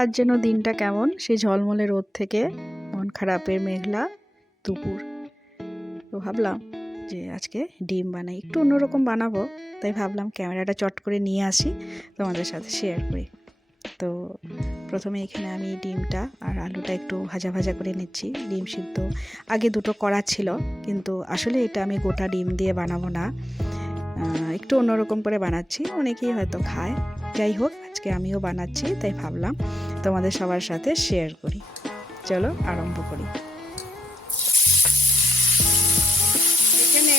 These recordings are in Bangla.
আজ যেন দিনটা কেমন, সেই ঝলমলে রোদ থেকে মন খারাপের মেঘলা দুপুর। তো ভাবলাম যে আজকে ডিম বানাই, একটু অন্যরকম বানাবো, তাই ভাবলাম ক্যামেরাটা চট করে নিয়ে আসি, তোমাদের সাথে শেয়ার করি। তো প্রথমে এখানে আমি ডিমটা আর আলুটা একটু ভাজা ভাজা করে নিচ্ছি। ডিম সিদ্ধ আগে দুটো করা ছিল, কিন্তু আসলে এটা আমি গোটা ডিম দিয়ে বানাবো না, একটু অন্যরকম করে বানাচ্ছি, অনেকেই হয়তো খায়। যাই হোক, আজকে আমিও বানাচ্ছি, তাই ভাবলাম তোমাদের সবার সাথে শেয়ার করি। চলো আরম্ভ করি। এখানে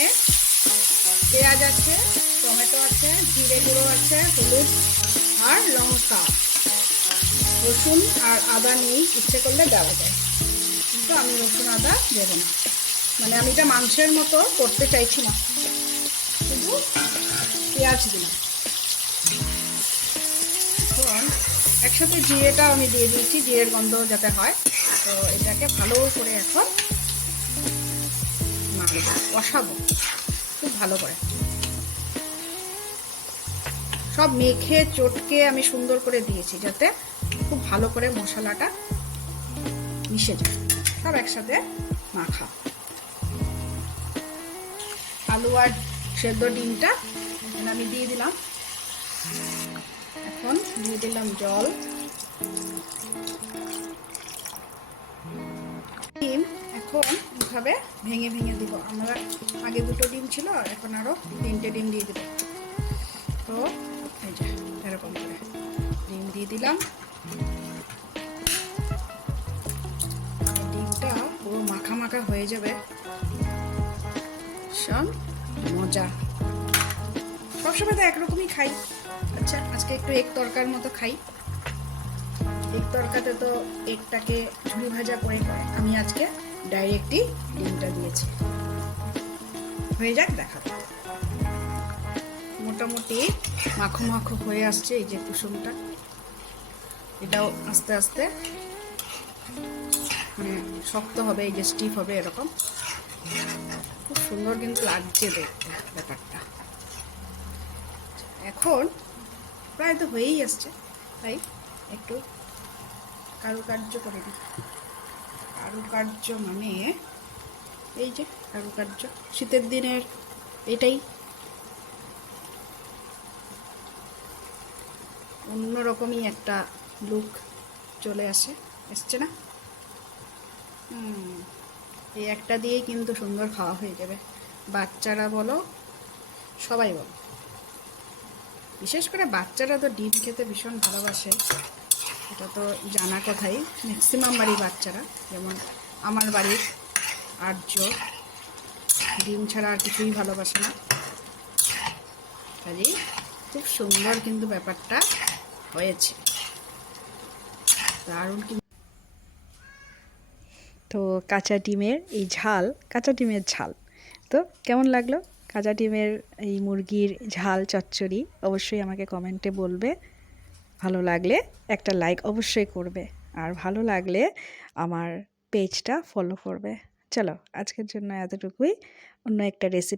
পেঁয়াজ আছে, টমেটো আছে, জিরে গুঁড়ো আছে, হলুদ আর লঙ্কা, রসুন আর আদা নেই, ইচ্ছে করলে দেওয়া যায়, কিন্তু আমি রসুন আদা দেব না। মানে আমি এটা মাংসের মতো করতে চাইছি না, শুধু পেঁয়াজ দিলাম। এখন একসাথে জিরেটাও আমি দিয়ে দিয়েছি, জিরের গন্ধ যাতে হয়। তো এটাকে ভালো করে এখন কষাবো খুব ভালো করে, সব মেখে চটকে আমি সুন্দর করে দিয়েছি, যাতে খুব ভালো করে মশলাটা মিশে যায়, সব একসাথে মাখা। আলু আর সেদ্ধ ডিমটা আমি দিয়ে দিলাম। এখন দিয়ে দিলাম জল। ডিম এখন এইভাবে ভেঙে ভেঙে দিব। আমরা আগে দুটো ডিম ছিল, এখন আরো 3টে ডিম দিয়ে দিব। তো এই যে এরকম করে ডিম দিয়ে দিলাম। ডিমটা পুরো মাখা মাখা হয়ে যাবে, ভীষণ মজা। সবসময় তো একরকমই খাই, আচ্ছা আজকে একটু এগ তরকার মতো খাই। এগ তরকাতে তো এগটাকে ঝুড়ি ভাজা করে হয়, আমি আজকে ডাইরেক্টই ডিমটা দিয়েছি। হয়ে যাক, দেখা মোটামুটি মাখো মাখো হয়ে আসছে। এই যে কুসুমটা, এটাও আস্তে আস্তে শক্ত হবে, এই যে স্টিফ হবে, এরকম খুব সুন্দর কিন্তু লাগছে দেখতে ব্যাপারটা। এখন প্রায় তো হয়েই আসছে, তাই একটু কারুকার্য করে দিই। কারুকার্য মানে এই যে কারুকার্য, শীতের দিনের এটাই অন্যরকমই একটা লুক চলে এসছে না? এই একটা দিয়েই কিন্তু সুন্দর খাওয়া হয়ে যাবে, বাচ্চারা বলো সবাই বলো। বিশেষ করে বাচ্চারা তো ডিম খেতে ভীষণ ভালোবাসে, এটা তো জানা কথাই। ম্যাক্সিমাম বাড়ির বাচ্চারা, যেমন আমার বাড়ির আর্য, ডিম ছাড়া আর কিছুই ভালোবাসে না। কাজেই খুব সুন্দর কিন্তু ব্যাপারটা হয়েছে, দারুণ। তো কাঁচা ডিমের এই ঝাল, কাঁচা ডিমের ঝাল তো কেমন লাগলো? কাঁচা ডিমের এই মুরগির ঝাল চচ্চড়ি অবশ্যই আমাকে কমেন্টে বলবে। ভালো লাগলে একটা লাইক অবশ্যই করবে, আর ভালো লাগলে আমার পেজটা ফলো করবে। চলো আজকের জন্য এতটুকুই, অন্য একটা রেসিপি